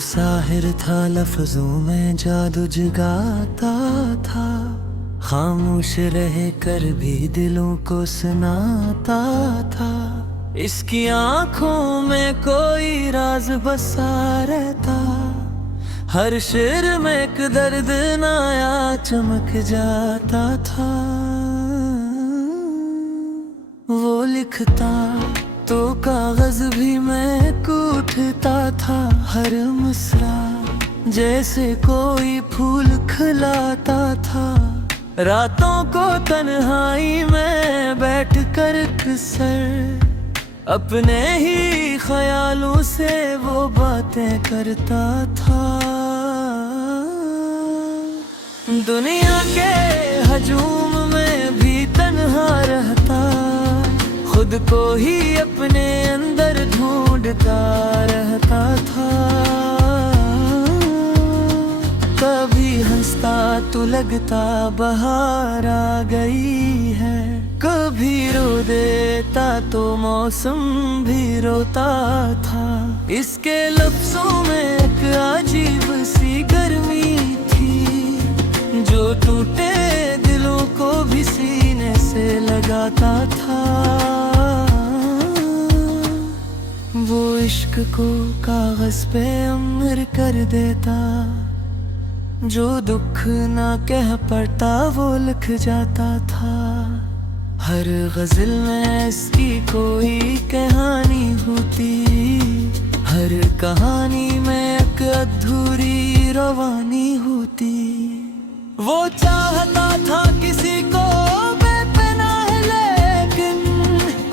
साहिर था, लफ्जों में जादू जगाता था। खामोश रह कर भी दिलों को सुनाता था। इसकी आंखों में कोई राज बसा रहता। हर शेर में एक दर्द नया चमक जाता था। वो लिखता तो कागज भी मैं कूटता था। हर मिसरा जैसे कोई फूल खिलाता था। रातों को तन्हाई में बैठ कर अक्सर अपने ही ख्यालों से वो बातें करता था। दुनिया के हजूम में भी तन्हा रहता। खुद को ही अपने अंदर ढूंढता रहता था। कभी हंसता तो लगता बहार आ गई है। कभी रो देता तो मौसम भी रोता था। इसके लफ्जों में एक अजीब सी गर्मी थी, जो टूटे दिलों को भी सीने से लगाता था। वो इश्क को कागज पे अमर कर देता। जो दुख ना कह पड़ता वो लिख जाता था। हर गजल में इसकी कोई कहानी होती। हर कहानी में एक अधूरी रवानी होती। वो चाहता था किसी को बेपनाह, लेकिन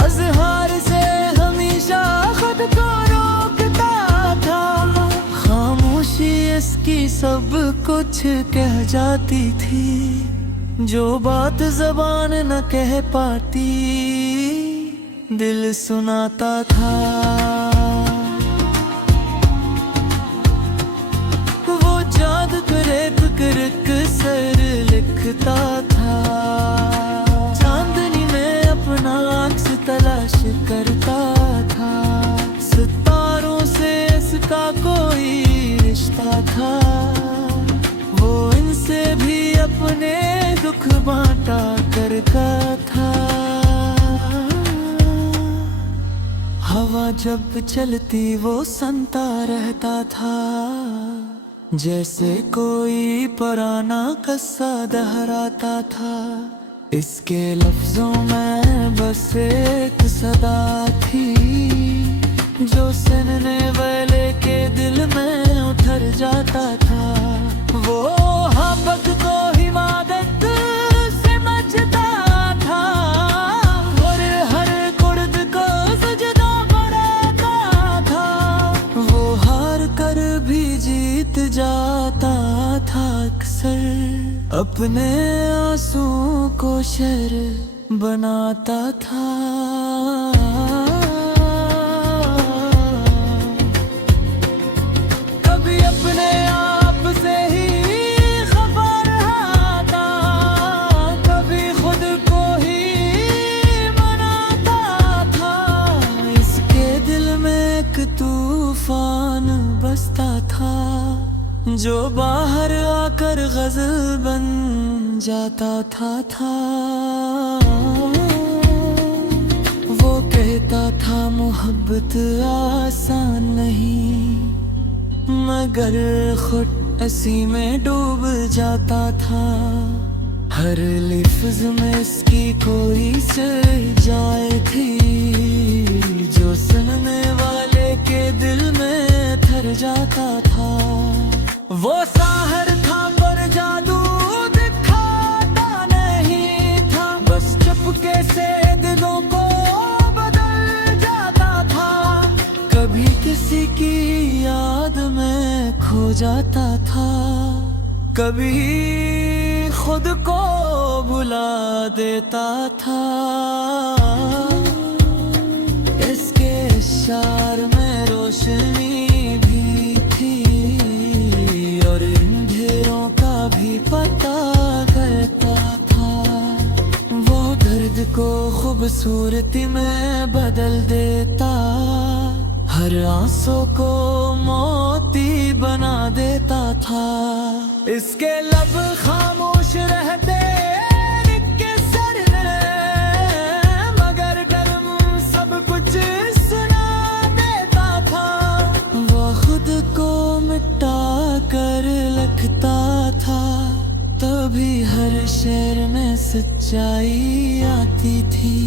अज़हार से हमेशा खुद को रोकता था। खामोशी इसकी सब कुछ कह जाती थी, जो बात ज़बान न कह पाती दिल सुनाता था। वो जादू करे फिक्र सर लिखता था। चांदनी में अपना अक्स तलाश करता था। सितारों से इसका कोई रिश्ता था। वो इनसे भी अपने दुख बांटा करता था। हवा जब चलती वो सुनता रहता था। जैसे कोई पुराना किस्सा दोहराता था। इसके लफ्जों में बस एक सदा थी, जो सुनने वाले के दिल में उतर जाता था। वो हाफत को हिमादत समझता था, और हर कुर्द को सजदा बनाता था। वो हार कर भी जीत जाता था अक्सर। अपने आंसुओं को शर बनाता था। तूफान बसता था, जो बाहर आकर गजल बन जाता था। वो कहता था मोहब्बत आसान नहीं, मगर खुद इसी में डूब जाता था। हर लफ्ज में इसकी कोई सजाए थी, जो सुनने वाले के दिल में ठहर जाता था। वो साहिर था पर जादू दिखाता नहीं था। बस चुपके से दिलों को बदल जाता था। कभी किसी की याद में खो जाता था, कभी खुद को भुला देता था। इसके इशार में रोशनी भी थी, और अंधेरों का भी पता करता था। वो दर्द को खूबसूरती में बदल देता, हर आंसू को मोती बना देता था। इसके लब खामोश रहते के सर मगर कर्म सब कुछ सुना देता था। वो खुद को मिटा कर लिखता था, तभी हर शेर में सच्चाई आती थी।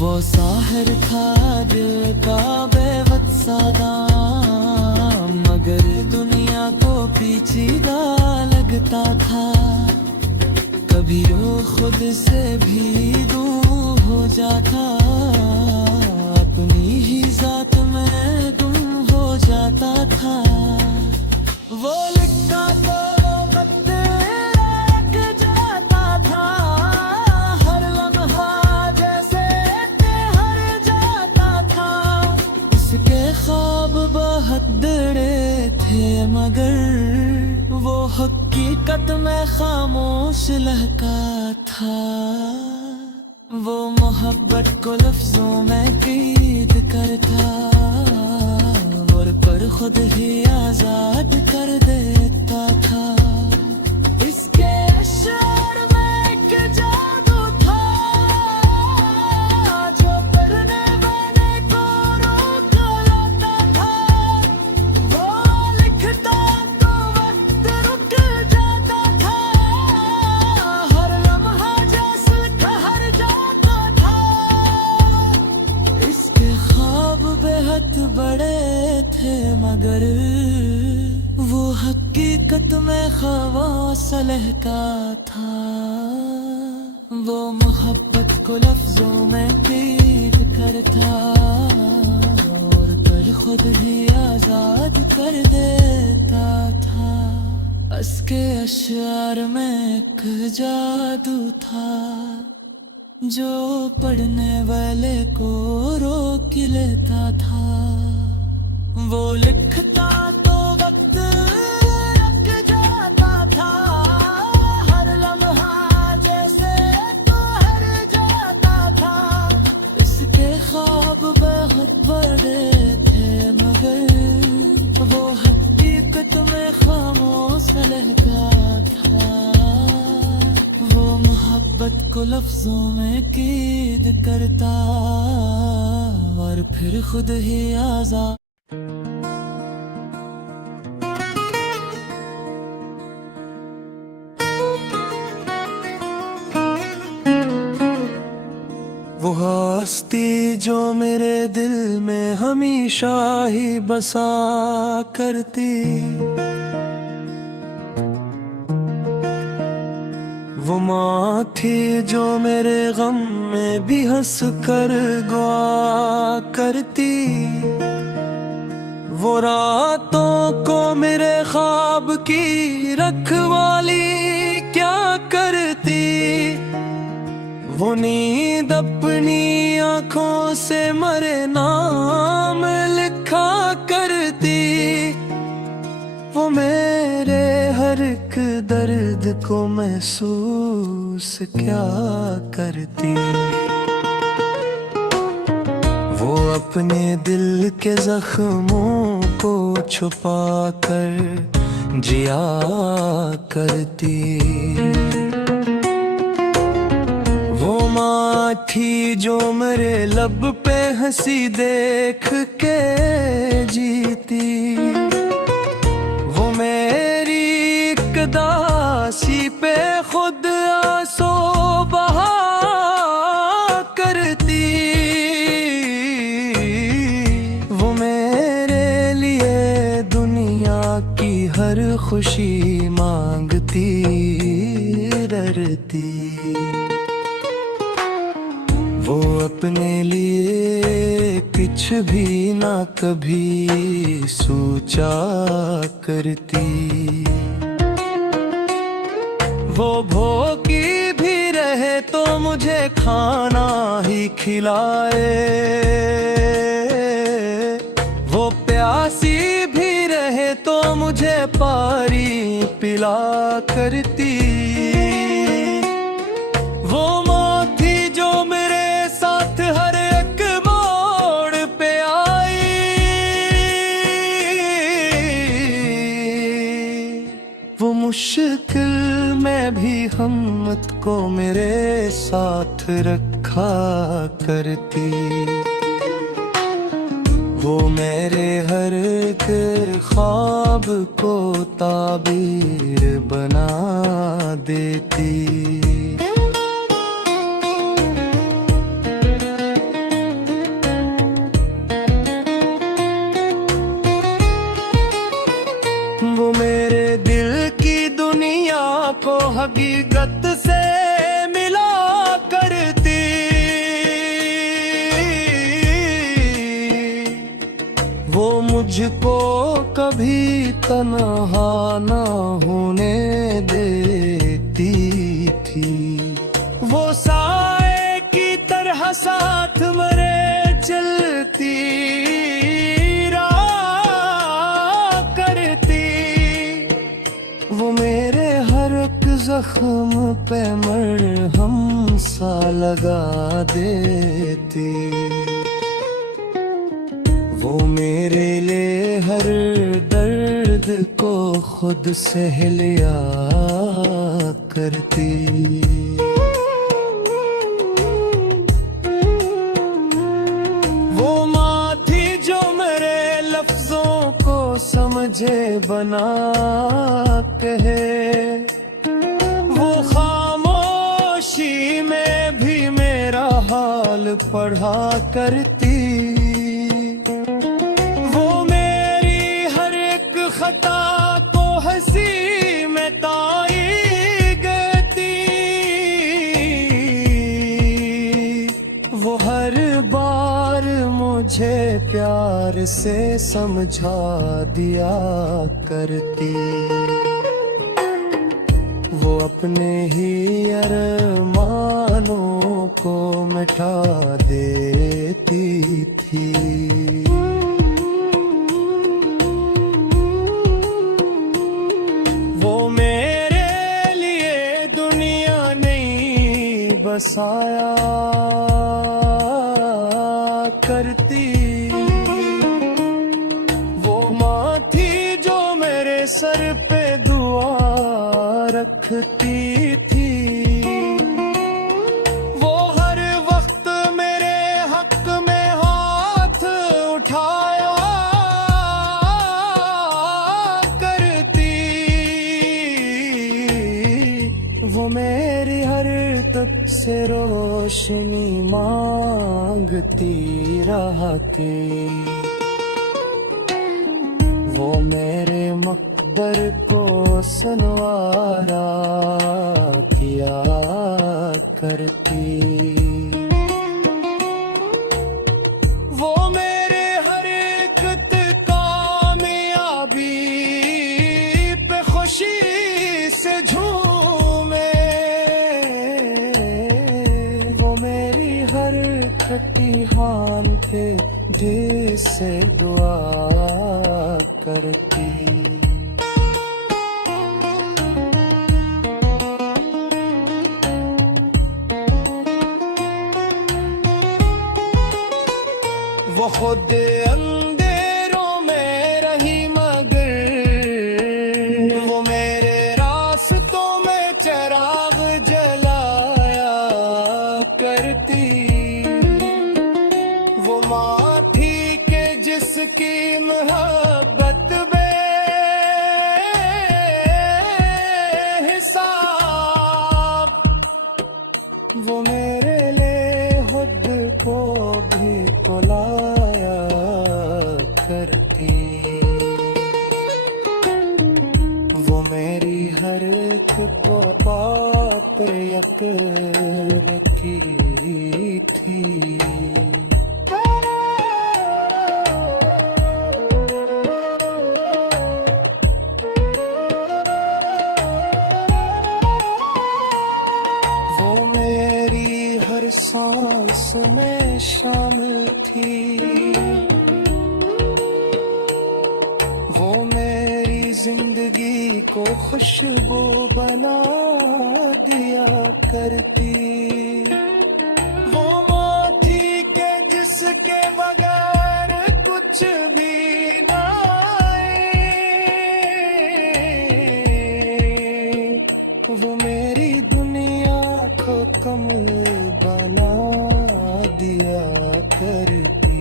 वो साहिर था दिल का बेवत्सा दाम, मगर दुनिया को पेचीदा लगता था। कभी वो खुद से भी दूर हो जाता, अपनी ही जात में गुम हो जाता था। वो लिखता तो बड़े थे मगर वो हकीकत में खामोश लहका था। वो मोहब्बत को लफ्जों में कैद करता और पर खुद ही आजाद कर देता था। इसके अशआर में एक जादू था जो पढ़ने वाले को रोक लाता था। वो लिखता तो वक्त रुक जाता था, हर लम्हा जैसे ठहर जाता था। इसके ख्वाब बेहद बड़े थे मगर वो हकीकत में खवास लहका था। वो मोहब्बत को लफ्जों में कैद करता और पर खुद ही आजाद कर देता था। उसके अशआर में एक जादू था जो पढ़ने वाले को रोक लेता था। वो लिखता तो वक्त रुक जाता था, हर लम्हा जैसे ठहर जाता था। इसके ख्वाब बहुत बड़े थे मगर वो हकीकत में खामोश लहका था। वो मोहब्बत को लफ्जों में कैद करता और फिर खुद ही आजाद। वो हस्ती जो मेरे दिल में हमेशा ही बसा करती, वो माँ थी जो मेरे गम में भी हंस कर दुआ करती। वो रातों को मेरे ख्वाब की रखवाली क्या करती। वो नींद अपनी आँखों से मरे नाम लिखा करती। वो मेरे हर एक दर्द को महसूस क्या करती। वो अपने दिल के जख्मों को छुपा कर जिया करती। वो माँ थी जो मेरे लब पे हंसी देख के जीती। वो मेरी कदासी पे खुद आंसू बहा करती। वो मेरे लिए दुनिया की हर खुशी मांगती डरती। वो अपने लिए कुछ भी ना कभी सोचा करती। वो भूखी भी रहे तो मुझे खाना ही खिलाए। वो प्यासी भी रहे तो मुझे पानी पिला करती। वो माँ थी जो मेरे साथ हर एक मोड़ पे आई। मुश्किल में भी हिम्मत को मेरे साथ रखा करती। वो मेरे हर एक ख्वाब को ताबीर बना देती। वो मेरे दिल की दुनिया को हकीकत से मिला करती। वो मुझको कभी तन्हा ना होने देती थी। वो साए की तरह साथ मेरे चलती रहा करती। वो मेरे हर एक जख्म पे मरहम सा लगा देती। वो मेरे लिए हर दर्द को खुद सह लिया करती। वो माँ थी जो मेरे लफ्जों को समझे बना कहे। वो खामोशी में भी मेरा हाल पढ़ा करती। खता को हंसी में ताई गती। वो हर बार मुझे प्यार से समझा दिया करती। वो अपने ही अरमानों को मिटा देती थी। बसाया करती। वो माँ थी जो मेरे सर पे दुआ रखती थी। वो हर वक्त मेरे हक में हाथ उठाया करती। वो मेरी हर से रोशनी मांगती रहती। वो मेरे मकदर को संवारा किया करती। वो मेरे हर एक कामयाबी पे खुशी से झूमे। हान थे जिससे दुआ करती। वो खुद अंधेरों में रही मगर वो मेरे रास्तों में चिराग जलाया करती। वो माँ थी के जिसकी मोहब्बत बेहिसाब। वो मेरे लिए खुद को भी तोलाया करती। वो मेरी हर एक बात यकीन की थी। सांस में शामिल थी। वो मेरी जिंदगी को खुशबू बना दिया करती। वो माँ थी के जिसके बगैर कुछ भी ना आए। कम बना दिया करती।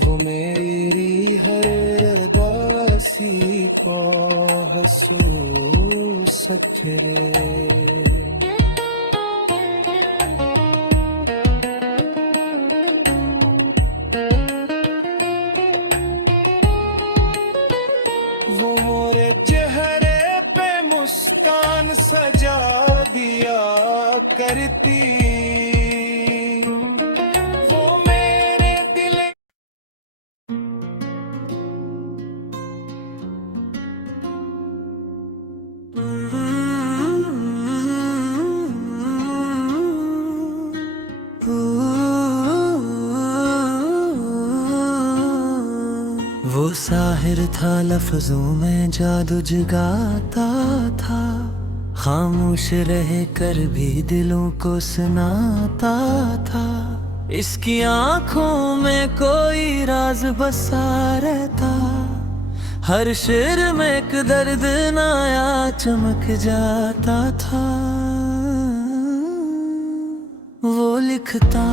वो मेरी हर उदासी को हंसू सफरे। वो मोरे चेहरे पे मुस्कान सजा दिया करती। वो मेरे दिल वो साहिर था लफ्जों में जादू जगाता था। खामोश रह कर भी दिलों को सुनाता था। इसकी आंखों में कोई राज बसा रहता। हर शेर में एक दर्द नया चमक जाता था। वो लिखता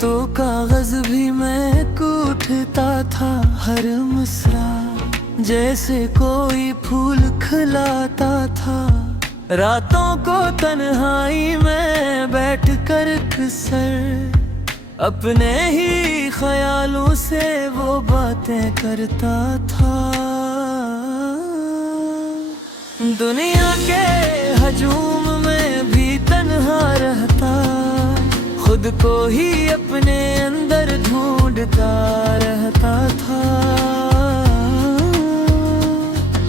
तो कागज भी मैं कूटता था। हर मिसरा जैसे कोई फूल खिलाता था। रातों को तन्हाई में बैठ कर अक्सर अपने ही ख्यालों से वो बातें करता था। दुनिया के हजूम में भी तन्हा रहता। खुद को ही अपने अंदर ढूंढता रहता था।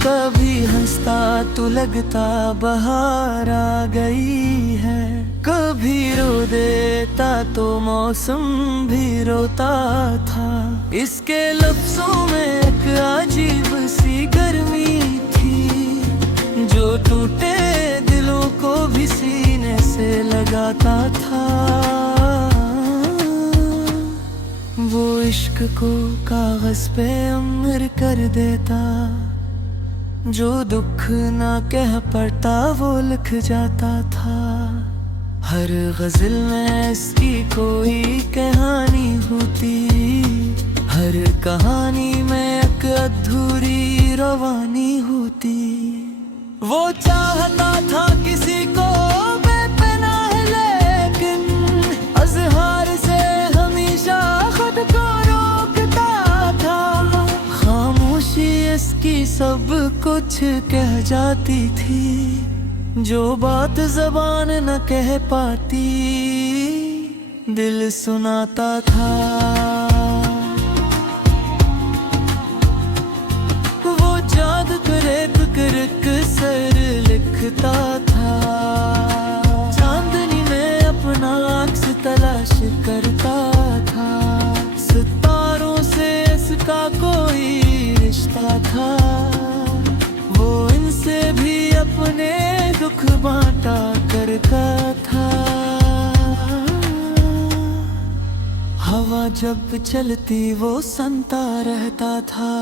कभी हंसता तो लगता बहार आ गई है। कभी रो देता तो मौसम भी रोता था। इसके लफ्जों में एक अजीब सी गर्मी थी जो टूटे दिलों को भी सीने से लगाता था। वो इश्क को कागज पे अमर कर देता। जो दुख ना कह पड़ता वो लिख जाता था। हर गजल में इसकी कोई कहानी होती। हर कहानी में एक अधूरी रवानी होती। वो चाहता था किसी को बेपनाह लेकिन अज़हार से हमेशा खुद को रोकता था। खामोशी इसकी सब कुछ कह जाती थी। जो बात ज़बान न कह पाती दिल सुनाता था। वो याद करे फिक्र सर लिखता था। चांदनी में अपना अक्स तलाश करता था। सितारों से इसका कोई रिश्ता था। वो इनसे भी अपने दुख बांटा करता था। हवा जब चलती वो सुनता रहता था।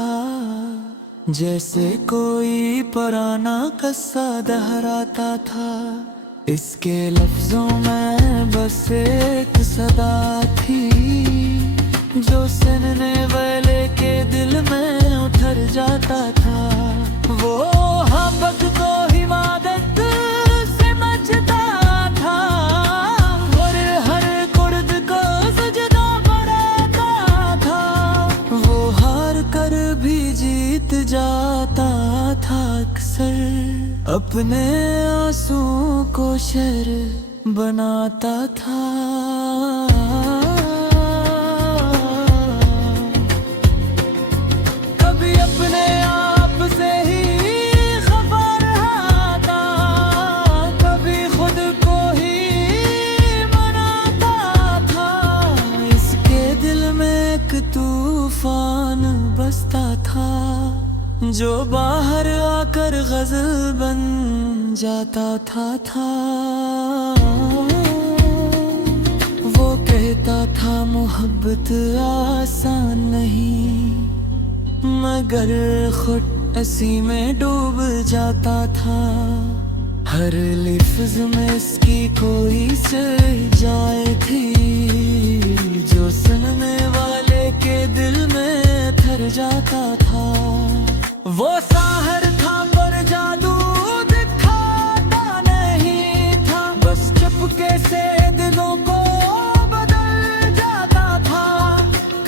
जैसे कोई पुराना किस्सा दोहराता था। इसके लफ्जों में बस एक सदा थी जो सुनने वाले के दिल में उतर जाता था। वो हाँ वक्त को हिमादत समझता था और हर कुर्द को सजदा पड़ता था। वो हार कर भी जीत जाता था अक्सर। अपने आंसुओं को शेर बनाता था। कभी अपने आप से ही खफा रहा था। कभी खुद को ही मनाता था। इसके दिल में एक तूफान बसता था जो बाहर आकर गजल बन जाता था। वो कहता था मोहब्बत आसान नहीं मगर खुद इसी में डूब जाता था। हर लफ्ज में इसकी कोई सजाए थी, जो सुनने वाले के दिल में ठहर जाता था। वो साहर था पर जादू दिखाता नहीं था, बस चुपके से दिलों को बदल जाता था।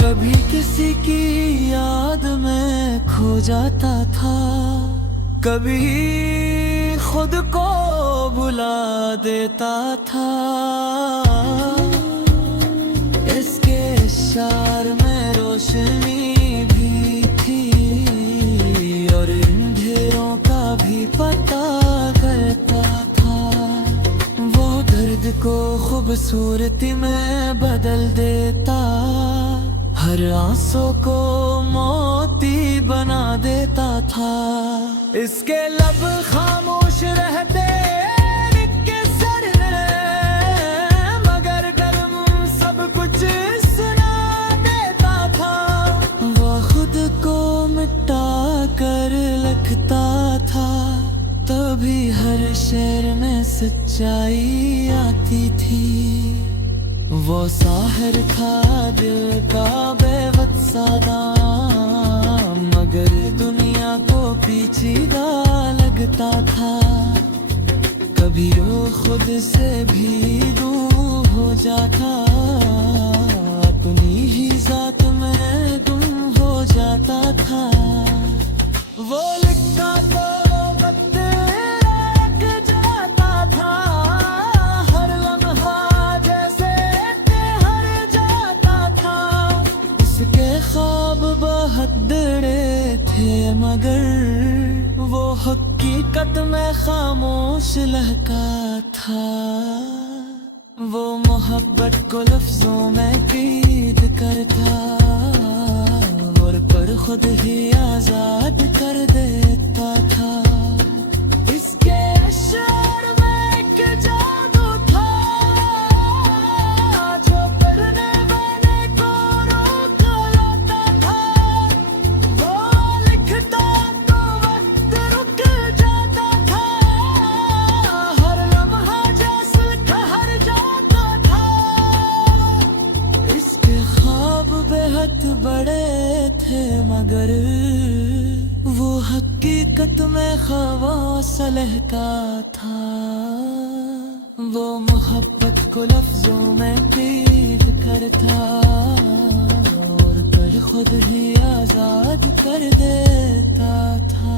कभी किसी की याद में खो जाता था, कभी खुद को भुला देता था। इसके इशार में रोशनी भी थी, और अंधेरों का भी पता करता था। वो दर्द को खूबसूरती में बदल देता, हर आंसू को मोती बना देता था। इसके लब खामोश रहते के सर में, मगर गर्म सब कुछ सुना देता था। वो खुद को मिटा कर लिखता था, तभी हर शेर में सच्चाई आती थी। वो साहिर था दिल का बेवसा दाम, मगर दुनिया को पेचीदा लगता था। कभी वो खुद से भी दूर हो जाता, अपनी ही जात में गुम हो जाता था। वो लिखता तो वक्त रख जाता था, हर लम्हा जैसे हर जाता था। इसके ख्वाब बहुत बड़े थे, मगर वो हकीकत में खामोश लहका था। वो मोहब्बत को लफ्जों में कैद करता, और पर खुद ही आजाद कर देता था। इसके अशर में एक जादू था, जो करने वाले को रोक लाता था। वो लिखता तो वक्त रुक जाता था, हर लम्हा जैसे ठहर जाता था। इसके ख्वाब बेहद बड़े थे, मगर वो हकीकत में खवास लहका था। वो मोहब्बत को लफ्जों में कैद करता, और पर खुद ही आजाद कर देता था।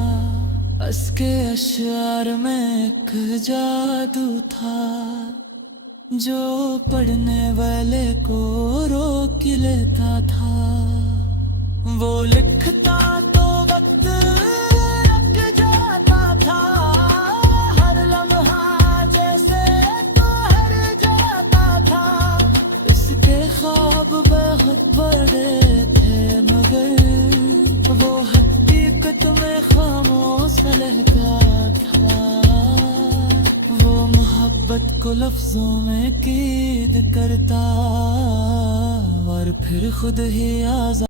इसके अशआर में एक जादू था, जो पढ़ने वाले को रोक लेता था। वो लिखता तो वक्त रख जाता था, हर लम्हा जैसे ठहर जाता था। इसके ख्वाब बहुत बड़े थे, मगर वो हकीकत में खामोश लहका था। वो मोहब्बत को लफ्जों में कैद करता, और फिर खुद ही आजाद